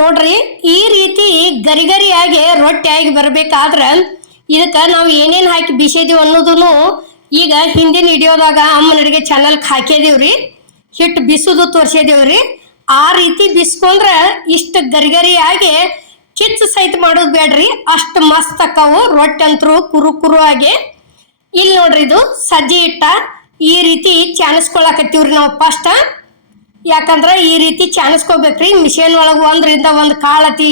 ನೋಡ್ರಿ, ಈ ರೀತಿ ಗರಿಗರಿಯಾಗಿ ರೊಟ್ಟಿಯಾಗಿ ಬರ್ಬೇಕಾದ್ರ ಇದಕ್ಕ ನಾವು ಏನೇನ್ ಹಾಕಿ ಬಿಸಿದೀವಿ ಅನ್ನೋದನ್ನು ಈಗ ಹಿಂದಿನ ವಿಡಿಯೋದಾಗ ಅಮ್ಮನ ಅಡಿಗೆ ಚಾನಲ್ಗೆ ಹಾಕಿದೀವ್ರಿ. ಹಿಟ್ಟು ಬಿಸುದು ತೋರ್ಸಿದೀವ್ರಿ. ಆ ರೀತಿ ಬಿಸ್ಕೊಂಡ್ರ ಇಷ್ಟ ಗರಿಗರಿಯಾಗಿ ಕಿಚ್ಚು ಸಹಿತ ಮಾಡೋದು ಬೇಡ್ರಿ, ಅಷ್ಟು ಮಸ್ತ್ ಅಕ್ಕಾವು ರೊಟ್ಟಿ ಅಂತರೂ ಕುರು ಆಗಿ. ಇಲ್ಲಿ ನೋಡ್ರಿ, ಇದು ಸಜ್ಜಿ ಹಿಟ್ಟ ಈ ರೀತಿ ಚಾನಿಸ್ಕೊಳಕತ್ತೀವ್ರಿ ನಾವು ಫಸ್ಟ್. ಯಾಕಂದ್ರೆ ಈ ರೀತಿ ಚಾನಿಸ್ಕೋಬೇಕ್ರಿ. ಮಿಷಿನ್ ಒಳಗೆ ಒಂದ್ರಿಂದ ಒಂದು ಕಾಳತಿ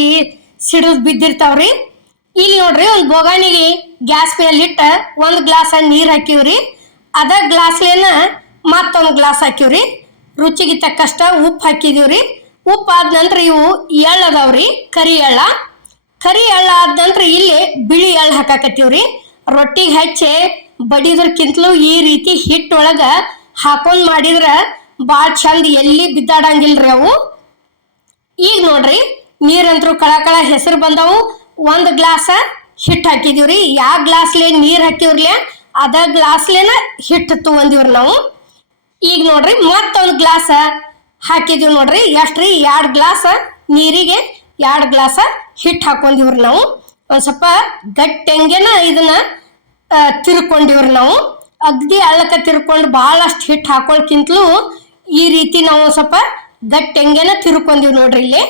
ಸಿಡಿದು ಬಿದ್ದಿರ್ತಾವ್ರಿ. ಇಲ್ಲಿ ನೋಡ್ರಿ, ಒಂದು ಬೋಗಾಣಿಗೆ ಗ್ಯಾಸ್ ಮೇಲೆ ಇಟ್ಟ ಒಂದು ಗ್ಲಾಸ್ ನೀರು ಹಾಕಿವ್ರಿ. ಅದ ಗ್ಲಾಸ್ಲೇನ ಮತ್ತೊಂದು ಗ್ಲಾಸ್ ಹಾಕಿವ್ರಿ. ರುಚಿಗೆ ತಕ್ಕಷ್ಟ ಉಪ್ಪು ಹಾಕಿದೀವ್ರಿ. ಉಪ್ಪು ಆದ ನಂತರ ಇವು ಎಳ್ಳು ಅದಾವ್ರಿ, ಕರಿ ಎಳ್ಳು ಆದ ನಂತರ ಇಲ್ಲಿ ಬಿಳಿ ಎಳ್ಳು ಹಾಕಾಕತ್ತೀವ್ರಿ. ರೊಟ್ಟಿಗೆ ಹಚ್ಚಿ ಬಡಿದ್ರಕ್ಕಿಂತಲೂ ಈ ರೀತಿ ಹಿಟ್ಟೊಳಗ ಹಾಕೊಂಡ್ ಮಾಡಿದ್ರ ಭಾಳ ಚಂದ, ಎಲ್ಲಿ ಬಿದ್ದಾಡಂಗಿಲ್ರಿ ಅವು. ಈಗ ನೋಡ್ರಿ, ನೀರಂತರೂ ಕಳ ಹೆಸರು ಬಂದವು. ಒಂದು ಗ್ಲಾಸ ಹಿಟ್ಟು ಹಾಕಿದೀವ್ರಿ. ಯಾವ ಗ್ಲಾಸ್ಲೆ ನೀರು ಹಾಕಿವ್ರಲೆ ಅದ ಗ್ಲಾಸ್ಲೇನ ಹಿಟ್ಟು ತಗೊಂಡಿವ್ರಿ ನಾವು. ಈಗ ನೋಡ್ರಿ, ಮತ್ತೊಂದು ಗ್ಲಾಸ ಹಾಕಿದೀವಿ ನೋಡ್ರಿ. ಎಷ್ಟ್ರಿ? 2 ಗ್ಲಾಸ ನೀರಿಗೆ 2 ಗ್ಲಾಸ ಹಿಟ್ಟು ಹಾಕೊಂಡಿವ್ರಿ ನಾವು. ಒಂದು ಸ್ವಲ್ಪ ಗಟ್ಟೆಂಗೆನ ಇದನ್ನ ತಿರ್ಕೊಂಡಿವ್ರಿ ನಾವು. ಅಗ್ದಿ ಅಳ್ಳಕ ತಿರ್ಕೊಂಡು ಭಾಳಷ್ಟು ಹಿಟ್ಟು ಹಾಕೊಳ್ಕಿಂತಲೂ ಈ ರೀತಿ ನಾವು ಸ್ವಲ್ಪ ಗಟ್ಟೆಂಗೆನ ತಿರ್ಕೊಂಡಿವ್ ನೋಡ್ರಿ. ಇಲ್ಲಿ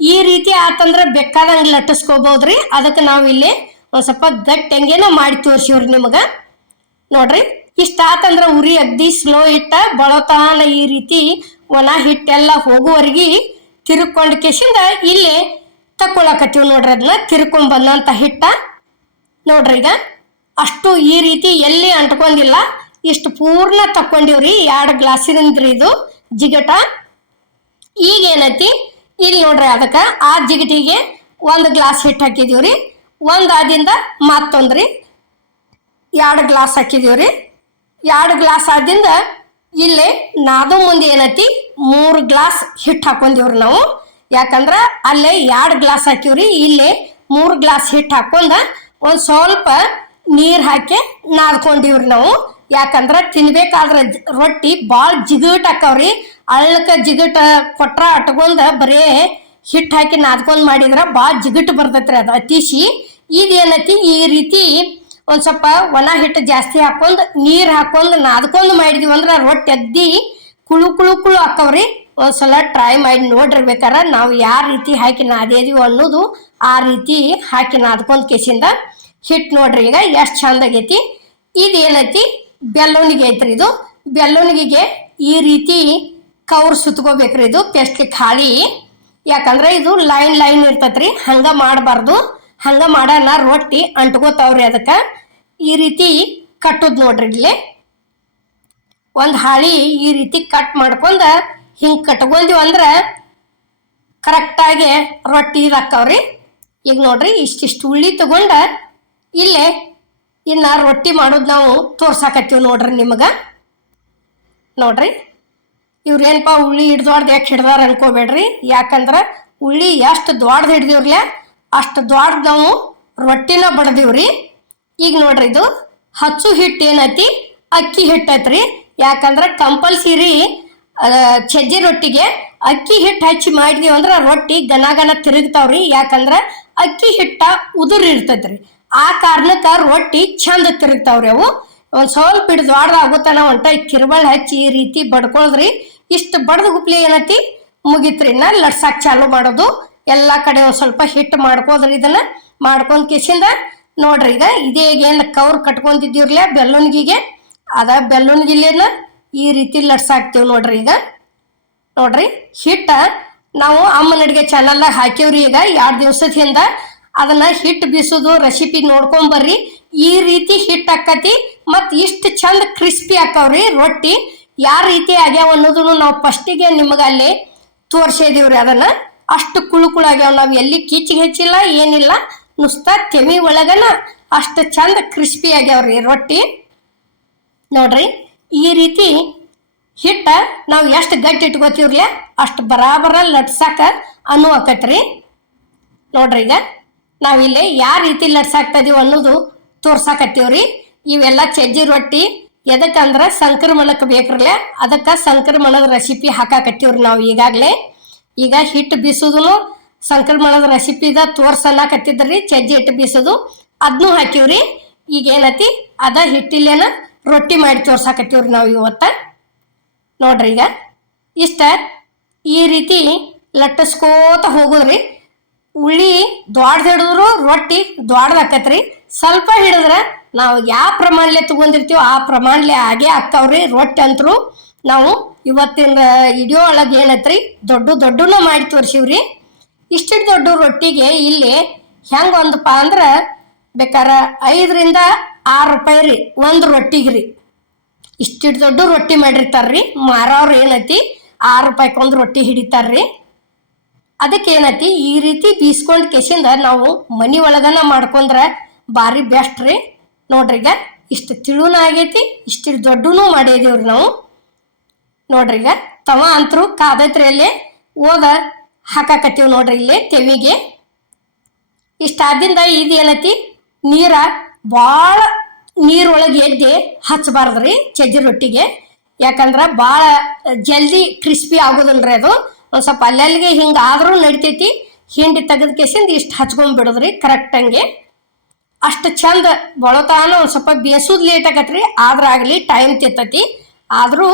ಈ ರೀತಿ ಆತಂದ್ರೆ ಬೇಕಾದಂಗೆ ಲಟ್ಟಿಸ್ಕೋಬಹುದ್ರಿ. ಅದಕ್ಕೆ ನಾವು ಇಲ್ಲಿ ಒಂದು ಸ್ವಲ್ಪ ಗಟ್ಟೆಂಗೆನ ಮಾಡಿ ತೋರಿಸಿವ್ರಿ ನಿಮಗೆ. ನೋಡ್ರಿ, ಇಷ್ಟ ಆತಂದ್ರೆ ಉರಿ ಅಗ್ದಿ ಸ್ಲೋ ಇಟ್ಟ ಬಳತಾನ ಈ ರೀತಿ ಒಣ ಹಿಟ್ಟೆಲ್ಲ ಹೋಗುವವರೆಗೆ ತಿರ್ಕೊಂಡ್ ಕೇಸಿಂದ ಇಲ್ಲಿ ತಕ್ಕೊಳಕತ್ತೀವಿ ನೋಡ್ರಿ. ಅದನ್ನ ತಿರ್ಕೊಂಡ್ ಬಂದಂತ ಹಿಟ್ಟ ನೋಡ್ರಿ. ಈಗ ಅಷ್ಟು ಈ ರೀತಿ ಎಲ್ಲಿ ಅಂಟ್ಕೊಂಡಿಲ್ಲ, ಇಷ್ಟು ಪೂರ್ಣ ತಕ್ಕೊಂಡಿವ್ರಿ. 2 ಗ್ಲಾಸಿನಿಂದ್ರಿ ಇದು ಜಿಗಟ. ಈಗ ಏನೈತಿ ಇಲ್ಲಿ ನೋಡ್ರಿ, ಅದಕ್ಕೆ ಆ ಜಿಗಟಿಗೆ 1 ಗ್ಲಾಸ್ ಹಿಟ್ಟು ಹಾಕಿದೀವ್ರಿ. ಒಂದಾದಿಂದ ಮತ್ತೊಂದ್ರಿ 2 ಗ್ಲಾಸ್ ಹಾಕಿದೀವ್ರಿ. 2 ಗ್ಲಾಸ್ ಆದಿಂದ ಇಲ್ಲಿ ನಾದು ಮುಂದೆ ಏನೈತಿ 3 ಗ್ಲಾಸ್ ಹಿಟ್ಟು ಹಾಕೊಂಡಿವ್ರಿ ನಾವು. ಯಾಕಂದ್ರ ಅಲ್ಲೇ 2 ಗ್ಲಾಸ್ ಹಾಕಿವ್ರಿ, ಇಲ್ಲಿ 3 ಗ್ಲಾಸ್ ಹಿಟ್ಟು ಹಾಕೊಂಡ ಒಂದು ಸ್ವಲ್ಪ ನೀರು ಹಾಕಿ ನಾದ್ಕೊಂಡಿವ್ರಿ ನಾವು. ಯಾಕಂದ್ರ ತಿನ್ಬೇಕಾದ್ರ ರೊಟ್ಟಿ ಭಾಳ ಜಿಗಟ್ ಹಾಕವ್ರಿ. ಅಳ್ಳಕ ಜಿಗಟ್ ಕೊಟ್ರ ಅಟ್ಕೊಂಡ ಬರೇ ಹಿಟ್ಟು ಹಾಕಿ ನಾದ್ಕೊಂಡ್ ಮಾಡಿದ್ರ ಭಾಳ ಜಿಗಟ್ ಬರ್ತೈತ್ರಿ ಅದು ಅತಿಶಿ. ಇದೇನೈತಿ ಈ ರೀತಿ ಒಂದು ಸ್ವಲ್ಪ ಒಣ ಹಿಟ್ಟು ಜಾಸ್ತಿ ಹಾಕೊಂಡು ನೀರು ಹಾಕೊಂಡು ನಾದ್ಕೊಂಡು ಮಾಡಿದೀವಿ ಅಂದ್ರೆ ರೊಟ್ಟಿ ಅಗ್ದಿ ಕುಳು ಹಾಕವ್ರಿ. ಒಂದ್ಸಲ ಟ್ರೈ ಮಾಡಿ ನೋಡ್ರಿ ಬೇಕಾರ. ನಾವು ಯಾವ ರೀತಿ ಹಾಕಿ ನಾದೇದೀವಿ ಅನ್ನೋದು ಆ ರೀತಿ ಹಾಕಿ ನಾದ್ಕೊಂಡ್ ಕೇಸಿಂದ ಹಿಟ್ಟು ನೋಡ್ರಿ. ಈಗ ಎಷ್ಟು ಚಂದ ಆಗೈತಿ. ಇದೇನೈತಿ ಬೆಲ್ಲುನಿಗೆ ಐತ್ರಿ. ಇದು ಬೆಲ್ಲುನಿಗೆ ಈ ರೀತಿ ಕೌರ್ ಸುತ್ಕೋಬೇಕ್ರಿ. ಇದು ಪೆಸ್ಟ್ಲಿಕ್ ಹಾಳಿ. ಯಾಕಂದ್ರೆ ಇದು ಲೈನ್ ಇರ್ತೈತ್ರಿ, ಹಂಗ ಮಾಡಬಾರ್ದು. ಹಂಗ ಮಾಡೋಣ ರೊಟ್ಟಿ ಅಂಟ್ಕೋತಾವ್ರಿ. ಅದಕ್ಕೆ ಈ ರೀತಿ ಕಟ್ಟುದ್ ನೋಡ್ರಿ. ಇಲ್ಲಿ ಒಂದು ಹಾಳಿ ಈ ರೀತಿ ಕಟ್ ಮಾಡ್ಕೊಂಡ ಹಿಂಗೆ ಕಟ್ಕೊಂಡಿವ್ ಅಂದ್ರೆ ಕರೆಕ್ಟಾಗಿ ರೊಟ್ಟಿ ಇದಾಕವ್ರಿ. ಈಗ ನೋಡ್ರಿ, ಇಷ್ಟಿಷ್ಟು ಉಳ್ಳಿ ತಗೊಂಡ ಇಲ್ಲೇ ಇನ್ನು ರೊಟ್ಟಿ ಮಾಡೋದು ನಾವು ತೋರ್ಸಾಕತ್ತೀವಿ ನೋಡ್ರಿ ನಿಮಗೆ. ನೋಡ್ರಿ, ಇವ್ರೇನಪ್ಪ ಉಳ್ಳಿ ಹಿಡ್ದೊಡ್ದು ಯಾಕೆ ಹಿಡ್ದಾರ ಅನ್ಕೋಬೇಡ್ರಿ. ಯಾಕಂದ್ರೆ ಉಳ್ಳಿ ಎಷ್ಟು ದೊಡ್ಡದು ಹಿಡ್ದಿವ್ರಲ್ಲ ಅಷ್ಟು ದೊಡ್ಡ ನಾವು ರೊಟ್ಟಿನ ಬಡ್ದೀವ್ರಿ. ಈಗ ನೋಡ್ರಿ, ಇದು ಹಚ್ಚು ಹಿಟ್ಟು ಏನೈತಿ ಅಕ್ಕಿ ಹಿಟ್ಟು ಐತ್ರಿ. ಯಾಕಂದ್ರೆ ಕಂಪಲ್ಸರಿ ಸಜ್ಜಿ ರೊಟ್ಟಿಗೆ ಅಕ್ಕಿ ಹಿಟ್ಟು ಹಚ್ಚಿ ಮಾಡಿದೀವಿ ಅಂದ್ರೆ ರೊಟ್ಟಿ ಗನ ತಿರುಗ್ತಾವ್ರಿ. ಯಾಕಂದ್ರೆ ಅಕ್ಕಿ ಹಿಟ್ಟ ಉದುರು ಇರ್ತೈತ್ರಿ. ಆ ಕಾರಣಕ್ಕೆ ರೊಟ್ಟಿ ಚಂದ ತಿರುಗ್ತಾವ್ರಿ. ಅವು ಒಂದು ಸ್ವಲ್ಪ ಹಿಡ್ದು ದೊಡ್ಡದಾಗುತ್ತಾನ ಹೊಂಟ ಕಿರ್ಬಳ್ ಹಚ್ಚಿ ಈ ರೀತಿ ಬಡ್ಕೊಳ್ರಿ. ಇಷ್ಟು ಬಡ್ದು ಗುಪ್ಲಿ ಏನೈತಿ ಮುಗಿತ್ರಿ. ಇನ್ನ ಲಟ್ಸಾಕ್ ಚಾಲು ಮಾಡೋದು. ಎಲ್ಲಾ ಕಡೆ ಒಂದ್ ಸ್ವಲ್ಪ ಹಿಟ್ಟು ಮಾಡ್ಕೋದ್ರಿ. ಇದನ್ನ ಮಾಡ್ಕೊಂಡ್ ಕಿಸಿಂದ ನೋಡ್ರಿ, ಈಗ ಇದೇ ಏನು ಕೌರ್ ಕಟ್ಕೊಂತಿದ್ದೀವ್ರಲ್ಲ ಬೆಲ್ಲುನ್ಗಿಗೆ, ಅದ ಬೆಲ್ಲುನ್ಗಿಲೇನ ಈ ರೀತಿ ಲಟ್ಸಾಕ್ತಿವ್ ನೋಡ್ರಿ. ಈಗ ನೋಡ್ರಿ, ಹಿಟ್ಟ ನಾವು ಅಮ್ಮನ ಅಡಿಗೆ ಚಾನಲ್ದಾಗ ಹಾಕಿವ್ರಿ. ಈಗ 2 ದಿವಸದ ಹಿಂದ ಅದನ್ನ ಹಿಟ್ಟು ಬೀಸೋದು ರೆಸಿಪಿ ನೋಡ್ಕೊಂಡ್ ಬರ್ರಿ. ಈ ರೀತಿ ಹಿಟ್ಟು ಹಾಕತಿ ಮತ್ತು ಇಷ್ಟು ಚಂದ ಕ್ರಿಸ್ಪಿ ಹಾಕವ್ರಿ ರೊಟ್ಟಿ. ಯಾವ ರೀತಿ ಆಗ್ಯಾವ ಅನ್ನೋದನ್ನು ನಾವು ಫಸ್ಟಿಗೆ ನಿಮಗೆ ಅಲ್ಲಿ ತೋರ್ಸಿದೀವ್ರಿ. ಅದನ್ನ ಅಷ್ಟು ಕುಳು ಆಗ್ಯಾವ. ನಾವು ಎಲ್ಲಿ ಕಿಚ್ಚಿಗೆ ಹೆಚ್ಚಿಲ್ಲ ಏನಿಲ್ಲ, ನುಸ್ತ ತೆಮಿ ಒಳಗನ ಅಷ್ಟು ಚಂದ ಕ್ರಿಸ್ಪಿ ಆಗ್ಯಾವ್ರಿ ರೊಟ್ಟಿ. ನೋಡ್ರಿ, ಈ ರೀತಿ ಹಿಟ್ಟ ನಾವು ಎಷ್ಟು ಗಟ್ಟಿ ಇಟ್ಕೋತೀವ್ರಲ್ಲ ಅಷ್ಟು ಬರಾಬರ ಲಟ್ಸಾಕ ಆಕತ್ರಿ. ನೋಡ್ರಿ, ಈಗ ನಾವಿಲ್ಲಿ ಯಾವ ರೀತಿ ಲಟ್ಸಾಕ್ತಾ ಇದೀವಿ ಅನ್ನೋದು ತೋರ್ಸಾಕತ್ತೀವ್ರಿ. ಇವೆಲ್ಲ ಸಜ್ಜಿ ರೊಟ್ಟಿ ಎದಕ್ಕಂದ್ರೆ ಸಂಕ್ರಮಣಕ್ಕೆ ಬೇಕ್ರಲ್ಲ, ಅದಕ್ಕೆ ಸಂಕ್ರಮಣದ ರೆಸಿಪಿ ಹಾಕಾಕತ್ತೀವ್ರಿ ನಾವು ಈಗಾಗಲೇ. ಈಗ ಹಿಟ್ಟು ಬೀಸೋದನ್ನು ಸಂಕ್ರಮಣದ ರೆಸಿಪಿದ ತೋರ್ಸನ್ನಕತ್ತಿದ್ರಿ ಚಜ್ಜಿ ಹಿಟ್ಟು ಬೀಸೋದು ಅದನ್ನೂ ಹಾಕಿವ್ರಿ. ಈಗ ಏನತಿ ಅದ ಹಿಟ್ಟಿಲ್ಲೇನ ರೊಟ್ಟಿ ಮಾಡಿ ತೋರ್ಸಾಕತ್ತೀವ್ರಿ ನಾವು ಇವತ್ತ. ನೋಡ್ರಿ ಈಗ ಇಷ್ಟ ಈ ರೀತಿ ಲಟ್ಟಿಸ್ಕೋತ ಹೋಗುದ್ರಿ. ಉಳ್ಳಿ ದ್ವಾಡ್ದು ಹಿಡಿದ್ರು ರೊಟ್ಟಿ ದ್ವಾಡ್ದಾಕತ್ರಿ. ಸ್ವಲ್ಪ ಹಿಡಿದ್ರೆ ನಾವು ಯಾವ ಪ್ರಮಾಣಲೆ ತಗೊಂಡಿರ್ತೀವೋ ಆ ಪ್ರಮಾಣಲೆ ಆಗೇ ಆಗ್ತಾವ್ರಿ ರೊಟ್ಟಿ ಅಂತರೂ. ನಾವು ಇವತ್ತಿನ ವಿಡಿಯೋ ಒಳಗೆ ಏನತ್ರಿ ದೊಡ್ಡನ ಮಾಡಿ ತೋರಿಸಿವ್ರಿ. ಇಷ್ಟಿಟ್ಟು ದೊಡ್ಡ ರೊಟ್ಟಿಗೆ ಇಲ್ಲಿ ಹೆಂಗೆ ಒಂದಪ್ಪ ಅಂದ್ರೆ ಬೇಕಾರ 5 ರಿಂದ 6 ರೂಪಾಯಿ ರೀ ಒಂದು ರೊಟ್ಟಿಗ್ರಿ. ಇಷ್ಟಿಟ್ಟು ದೊಡ್ಡ ರೊಟ್ಟಿ ಮಾಡಿರ್ತಾರ್ರಿ. ಮಾರವ್ರು ಏನೈತಿ 6 ರೂಪಾಯಿಗೊಂದು ರೊಟ್ಟಿ ಹಿಡಿತಾರ್ರಿ. ಅದಕ್ಕೆ ಏನೈತಿ ಈ ರೀತಿ ಬೀಸ್ಕೊಂಡು ಕೆಸಿಂದ ನಾವು ಮನಿ ಒಳಗನ ಮಾಡ್ಕೊಂಡ್ರೆ ಭಾರಿ ಬೆಸ್ಟ್ ರೀ. ನೋಡ್ರಿ ಈಗ ಇಷ್ಟು ತಿಳುನ ಆಗೈತಿ, ಇಷ್ಟು ದೊಡ್ಡನೂ ಮಾಡಿದೀವ್ರಿ ನಾವು. ನೋಡ್ರಿ ಈಗ ತವ ಅಂತರೂ ಕಾದೈತ್ರಿ. ಅಲ್ಲೇ ಓದ ಹಾಕಾಕತ್ತೀವಿ ನೋಡ್ರಿ ಇಲ್ಲಿ ತೆವಿಗೆ. ಇಷ್ಟಾದಿಂದ ಇದೇನೈತಿ ನೀರ ಭಾಳ ನೀರೊಳಗೆ ಎದ್ದಿ ಹಚ್ಚಬಾರ್ದ್ರಿ ಚಜ್ಜಿ ರೊಟ್ಟಿಗೆ. ಯಾಕಂದ್ರೆ ಭಾಳ ಜಲ್ದಿ ಕ್ರಿಸ್ಪಿ ಆಗೋದಿಲ್ರಿ ಅದು. ಒಂದು ಸ್ವಲ್ಪ ಅಲ್ಲಲ್ಲಿಗೆ ಹಿಂಗೆ ಆದ್ರೂ ನಡಿತೈತಿ. ಹಿಂಡಿ ತೆಗೆದ ಕೇಸಿಂದ ಇಷ್ಟು ಹಚ್ಕೊಂಡ್ಬಿಡೋದ್ರಿ ಕರೆಕ್ಟಂಗೆ. ಅಷ್ಟು ಚಂದ ಬಳತಾನ ಒಂದು ಸ್ವಲ್ಪ ಬೇಸೋದು ಲೇಟ್ ಆಗತ್ರಿ. ಆದ್ರೆ ಆಗಲಿ ಟೈಮ್ ತಿತ್ತತಿ. ಆದರೂ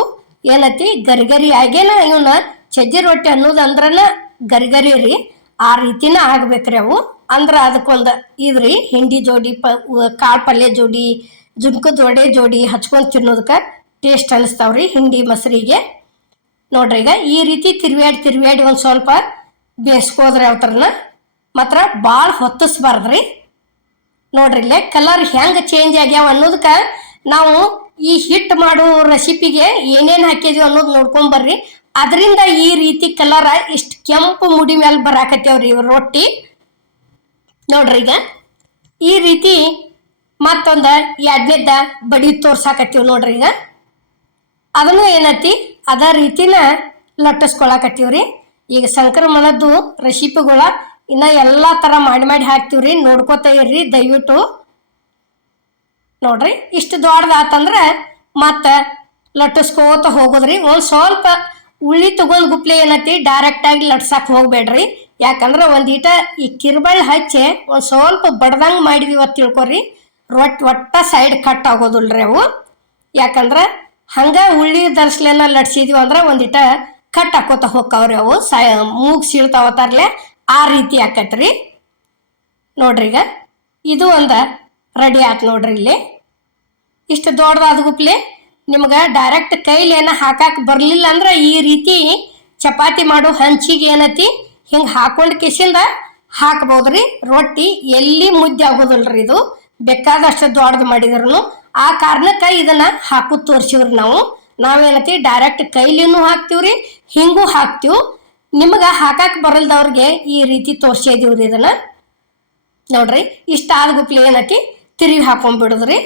ಏನೈತಿ ಗರಿಗರಿ ಆಗೇನ ಇವನ್ನ ಚಜ್ಜಿ ರೊಟ್ಟಿ ಅನ್ನೋದಂದ್ರನ ಗರಿಗರಿ ರೀ. ಆ ರೀತಿನ ಆಗ್ಬೇಕ್ರಿ ಅವು. ಅಂದ್ರೆ ಅದಕ್ಕೊಂದು ಇದ್ರಿ ಹಿಂಡಿ ಜೋಡಿ ಕಾಳು ಪಲ್ಯ ಜೋಡಿ ಜುನ್ಕದ ವಡೆ ಜೋಡಿ ಹಚ್ಕೊಂಡು ತಿನ್ನೋದಕ್ಕೆ ಟೇಸ್ಟ್ ಅನಿಸ್ತಾವ್ರಿ ಹಿಂಡಿ ಮೊಸರಿಗೆ. ನೋಡ್ರಿ ಈಗ ಈ ರೀತಿ ತಿರ್ವ್ಯಾಡಿ ಒಂದು ಸ್ವಲ್ಪ ಬೇಯಿಸ್ಕೋದ್ರಿ ಅವತ್ರನ. ಮಾತ್ರ ಭಾಳ ಹೊತ್ತಿಸ್ಬಾರ್ದ್ರಿ. ನೋಡ್ರಿ ಇಲ್ಲೇ ಕಲರ್ ಹೆಂಗೆ ಚೇಂಜ್ ಆಗ್ಯಾವ ಅನ್ನೋದಕ್ಕೆ ನಾವು ಈ ಹಿಟ್ಟು ಮಾಡೋ ರೆಸಿಪಿಗೆ ಏನೇನು ಹಾಕಿದೀವಿ ಅನ್ನೋದು ನೋಡ್ಕೊಂಬರ್ರಿ. ಅದರಿಂದ ಈ ರೀತಿ ಕಲರ ಇಷ್ಟು ಕೆಂಪು ಮುಡಿ ಮೇಲೆ ಬರಾಕತ್ತೇವ್ರಿ ಇವ್ರ ರೊಟ್ಟಿ. ನೋಡ್ರಿ ಈಗ ಈ ರೀತಿ ಮತ್ತೊಂದು ಎಡ್ನೆದ್ದ ಬಡಿ ತೋರ್ಸಾಕತ್ತೀವಿ ನೋಡ್ರಿ ಈಗ. ಅದನ್ನು ಏನೈತಿ ಅದ ರೀತಿನ ಲಟ್ಟಿಸ್ಕೊಳಕತ್ತೀವ್ರಿ. ಈಗ ಸಂಕ್ರಮಣದ್ದು ರೆಸಿಪಿಗಳ ಇನ್ನ ಎಲ್ಲ ಥರ ಮಾಡಿ ಹಾಕ್ತೀವ್ರಿ. ನೋಡ್ಕೋತಾ ಇರ್ರಿ ದಯವಿಟ್ಟು. ನೋಡ್ರಿ ಇಷ್ಟು ದೊಡ್ಡದಾತಂದ್ರೆ ಮತ್ತೆ ಲಟ್ಟಿಸ್ಕೋತ ಹೋಗೋದ್ರಿ. ಒಂದು ಸ್ವಲ್ಪ ಉಳ್ಳಿ ತಗೊಂಡ್ ಗುಪ್ಲೆ ಏನೈತಿ ಡೈರೆಕ್ಟಾಗಿ ಲಟ್ಸಕ್ಕೆ ಹೋಗ್ಬೇಡ್ರಿ. ಯಾಕಂದ್ರೆ ಒಂದೀಟ ಈ ಕಿರ್ಬಳ್ಳಿ ಹಚ್ಚಿ ಒಂದು ಸ್ವಲ್ಪ ಬಡ್ದಂಗೆ ಮಾಡಿದೀವಿ ಅಂತ ತಿಳ್ಕೊರಿ. ಒಟ್ಟ ಸೈಡ್ ಕಟ್ ಆಗೋದಿಲ್ರಿ ಅವು. ಯಾಕಂದ್ರೆ ಹಂಗೆ ಉಳ್ಳಿ ದರ್ಸ್ಲೇನ ಲಟ್ಸಿದೀವಿ ಅಂದ್ರೆ ಒಂದಿಟ ಕಟ್ ಹಾಕೋತ ಹೋಗ್ತಾವ್ರಿ ಅವು. ಮೂಗ್ ಸೀಳ್ತಾವತ್ತಾರ್ಲೆ ಆ ರೀತಿ ಆಕತ್ರಿ. ನೋಡ್ರಿ ಈಗ ಇದು ಒಂದು ರೆಡಿ ಆಯ್ತು ನೋಡ್ರಿ. ಇಲ್ಲಿ ಇಷ್ಟು ದೊಡ್ಡದಾದ ಗುಪ್ಲೆ ನಿಮ್ಗೆ ಡೈರೆಕ್ಟ್ ಕೈಲೇನ ಹಾಕಕ್ಕೆ ಬರಲಿಲ್ಲ ಅಂದ್ರೆ ಈ ರೀತಿ ಚಪಾತಿ ಮಾಡೋ ಹಂಚಿಗೆ ಏನೈತಿ ಹಿಂಗೆ ಹಾಕೊಂಡು ಕಿಸಿಂದ ಹಾಕ್ಬೋದ್ರಿ. ರೊಟ್ಟಿ ಎಲ್ಲಿ ಮುದ್ದೆ ಆಗೋದಿಲ್ರಿ. ಇದು ಬೇಕಾದಷ್ಟು ದೊಡ್ಡದು ಮಾಡಿದ್ರು ಆ ಕಾರಣಕ್ಕೆ ಇದನ್ನ ಹಾಕೋದು ತೋರಿಸಿವ್ರಿ ನಾವು. ನಾವೇನೈತಿ ಡೈರೆಕ್ಟ್ ಕೈಲಿನೂ ಹಾಕ್ತೀವ್ರಿ, ಹಿಂಗೂ ಹಾಕ್ತೀವಿ. ನಿಮ್ಗೆ ಹಾಕಕ್ಕೆ ಬರಲ್ದವ್ರಿಗೆ ಈ ರೀತಿ ತೋರಿಸಿದೀವ್ರಿ ಇದನ್ನ. ನೋಡ್ರಿ ಇಷ್ಟ ಆದ ಗುಪ್ಲೆ ಏನೈತಿ ತಿರುವಿ ಹಾಕೊಂಡ್ಬಿಡುದ್ರಿ.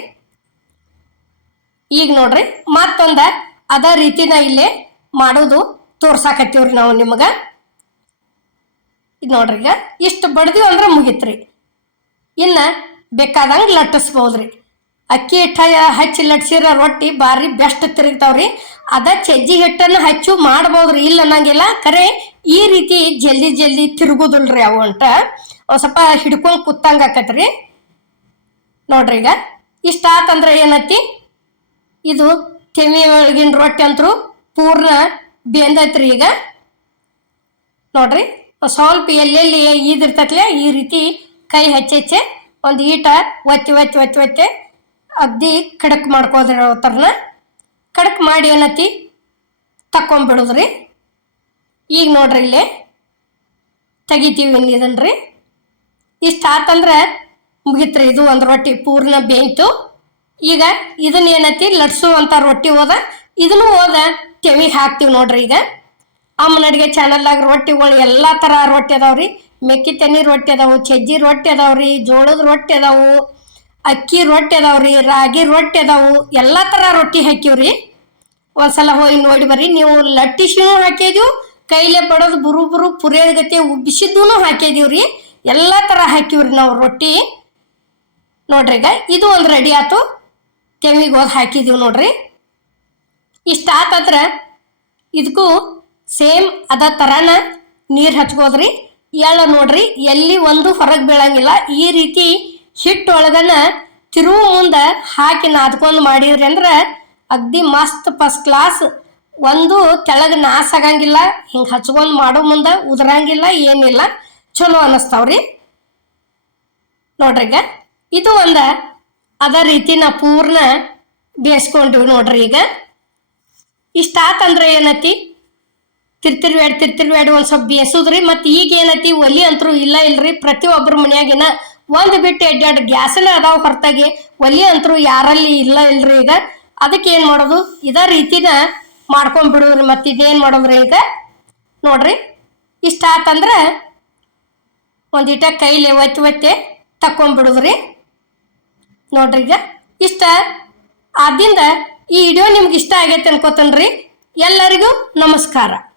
ಈಗ ನೋಡ್ರಿ ಮತ್ತೊಂದು ಅದ ರೀತಿನ ಇಲ್ಲೇ ಮಾಡೋದು ತೋರ್ಸಾಕತ್ತೀವ್ರಿ ನಾವು ನಿಮಗೆ. ಇದು ನೋಡ್ರಿ ಈಗ ಇಷ್ಟು ಬಡ್ದೀವಿ ಅಂದ್ರೆ ಮುಗಿತ್ರಿ. ಇನ್ನು ಬೇಕಾದಂಗೆ ಲಟ್ಟಿಸ್ಬೋದ್ರಿ. ಅಕ್ಕಿ ಹಿಟ್ಟು ಹಚ್ಚಿ ಲಟ್ಸಿರೋ ರೊಟ್ಟಿ ಭಾರಿ ಬೆಸ್ಟ್ ತಿರುಗ್ತಾವ್ರಿ. ಅದ ಚಜ್ಜಿ ಹಿಟ್ಟನ್ನು ಹಚ್ಚು ಮಾಡ್ಬೋದ್ರಿ, ಇಲ್ಲ ಅನ್ನಂಗಿಲ್ಲ. ಖರೆ ಈ ರೀತಿ ಜಲ್ದಿ ತಿರುಗುದಿಲ್ರಿ ಅವು ಅಂಟ. ಒಂದು ಸ್ವಲ್ಪ ಹಿಡ್ಕೊಂಡು ಕೂತಂಗೆ ಆಕತ್ರಿ. ನೋಡ್ರಿ ಈಗ ಇಷ್ಟ ಆತಂದ್ರೆ ಏನೈತಿ ಇದು ತೆಮಿ ಒಳಗಿನ ರೊಟ್ಟಿ ಅಂತರೂ ಪೂರ್ಣ ಬೆಂದೈತ್ರಿ. ಈಗ ನೋಡ್ರಿ ಸ್ವಲ್ಪ ಎಲ್ಲೆಲ್ಲಿ ಇದಿರ್ತಕ್ಲೆ ಈ ರೀತಿ ಕೈ ಹಚ್ಚೆ ಒಂದು ಈಟ ಒತ್ತಿ ಅಗ್ದಿ ಕಡಕ್ ಮಾಡ್ಕೋದ್ರಿ. ಅವತ್ತರನ್ನ ಕಡಕ್ ಮಾಡಿ ಏನತಿ ತಕ್ಕೊಂಬಿಡುದ್ರಿ. ಈಗ ನೋಡ್ರಿ ಇಲ್ಲಿ ತೆಗಿತೀವಿ ಇದನ್ರಿ. ಇಷ್ಟ ಆತಂದ್ರೆ ಮುಗಿತ್ರಿ. ಇದು ಒಂದು ರೊಟ್ಟಿ ಪೂರ್ಣ ಬೇಯ್ತು. ಈಗ ಇದನ್ನ ಏನೈತಿ ಲಟ್ಸುವಂಥ ರೊಟ್ಟಿ ಹೋದ ಇದನ್ನು ಹೋದ ತೆವಿಗೆ ಹಾಕ್ತೀವಿ ನೋಡ್ರಿ. ಈಗ ಅಮ್ಮನ ಅಡುಗೆ ಚಾನಲ್ದಾಗ ರೊಟ್ಟಿಗಳು ಎಲ್ಲ ಥರ ರೊಟ್ಟಿ ಅದಾವ್ರಿ. ಮೆಕ್ಕಿ ತೆನಿ ರೊಟ್ಟಿ ಅದಾವು, ಚಜ್ಜಿ ರೊಟ್ಟಿ ಅದಾವ್ರಿ, ಜೋಳದ ರೊಟ್ಟಿ ಅದಾವು, ಅಕ್ಕಿ ರೊಟ್ಟಿ ಅದಾವ್ರಿ, ರಾಗಿ ರೊಟ್ಟಿ ಅದಾವು. ಎಲ್ಲ ಥರ ರೊಟ್ಟಿ ಹಾಕಿವ್ರಿ. ಒಂದ್ಸಲ ಹೋಗಿ ನೋಡಿ ಬರ್ರಿ. ನೀವು ಲಟ್ಟಿಸಿನೂ ಹಾಕಿದೀವಿ, ಕೈಲೇ ಬಡೋದು ಬುರು ಪುರಿಯೋದ ಗತಿ ಉಬ್ಬಿಸಿದ್ದೂ ಹಾಕಿದೀವ್ರಿ. ಎಲ್ಲ ಥರ ಹಾಕಿವ್ರಿ ನಾವು ರೊಟ್ಟಿ. ನೋಡ್ರಿ ಈಗ ಇದು ಒಂದು ರೆಡಿ ಆಯ್ತು. ತೆವಿಗೆ ಹೋಗಿ ಹಾಕಿದೀವಿ ನೋಡ್ರಿ. ಇಷ್ಟ ಆತಂದ್ರೆ ಇದಕ್ಕೂ ಸೇಮ್ ಅದ ಥರನ ನೀರು ಹಚ್ಕೋದ್ರಿ. ಎಳ್ಳು ನೋಡ್ರಿ ಎಲ್ಲಿ ಒಂದು ಹೊರಗೆ ಬೀಳಂಗಿಲ್ಲ. ಈ ರೀತಿ ಹಿಟ್ಟೊಳಗನ ತಿರುವು ಮುಂದೆ ಹಾಕಿ ನಾದ್ಕೊಂಡು ಮಾಡಿದ್ರಿ ಅಂದ್ರೆ ಅಗ್ದಿ ಮಸ್ತ್ ಫಸ್ಟ್ ಕ್ಲಾಸ್. ಒಂದು ತೆಳಗ ನಾಸ ಆಗಂಗಿಲ್ಲ. ಹಿಂಗೆ ಹಚ್ಕೊಂಡು ಮಾಡೋ ಮುಂದೆ ಉದುರಂಗಿಲ್ಲ, ಏನಿಲ್ಲ, ಚಲೋ ಅನ್ನಿಸ್ತಾವ್ರಿ ನೋಡ್ರಿ. ಈಗ ಇದು ಒಂದು ಅದ ರೀತಿ ನಾ ಪೂರ್ಣ ಬೇಯಿಸ್ಕೊಂಡಿವಿ ನೋಡ್ರಿ. ಈಗ ಇಷ್ಟ ಆತಂದ್ರೆ ಏನೈತಿ ತಿರ್ತಿರ್ಬೇಡಿ ಒಂದು ಸ್ವಲ್ಪ ಬೇಯಿಸೋದ್ರಿ. ಮತ್ತು ಈಗ ಏನೈತಿ ಒಲಿ ಅಂತರೂ ಇಲ್ಲ ಇಲ್ರಿ, ಪ್ರತಿಯೊಬ್ಬರ ಮನ್ಯಾಗಿನ ಒಂದು ಬಿಟ್ಟು ಎಡ್ಡೆರಡು ಗ್ಯಾಸನ್ನ ಅದಾವ ಹೊರತಾಗಿ ಒಲಿ ಅಂತರೂ ಯಾರಲ್ಲಿ ಇಲ್ಲ ಇಲ್ರಿ. ಈಗ ಅದಕ್ಕೆ ಏನು ಮಾಡೋದು, ಇದೇ ರೀತಿನ ಮಾಡ್ಕೊಂಡ್ಬಿಡೋದ್ರಿ. ಮತ್ತು ಇದೇನು ಮಾಡೋದ್ರಿ ಈಗ ನೋಡ್ರಿ. ಇಷ್ಟ ಆತಂದ್ರೆ ಒಂದಿಟ ಕೈಲಿ ಒತ್ತಿ ತಕ್ಕೊಂಡ್ಬಿಡುದ್ರಿ ನೋಡ್ರಿ. ಈಗ ಇಷ್ಟ ಆದಿಂದ ಈ ವಿಡಿಯೋ ನಿಮ್ಗೆ ಇಷ್ಟ ಆಗೈತೆ ಅನ್ಕೋತನ್ರಿ. ಎಲ್ಲರಿಗೂ ನಮಸ್ಕಾರ.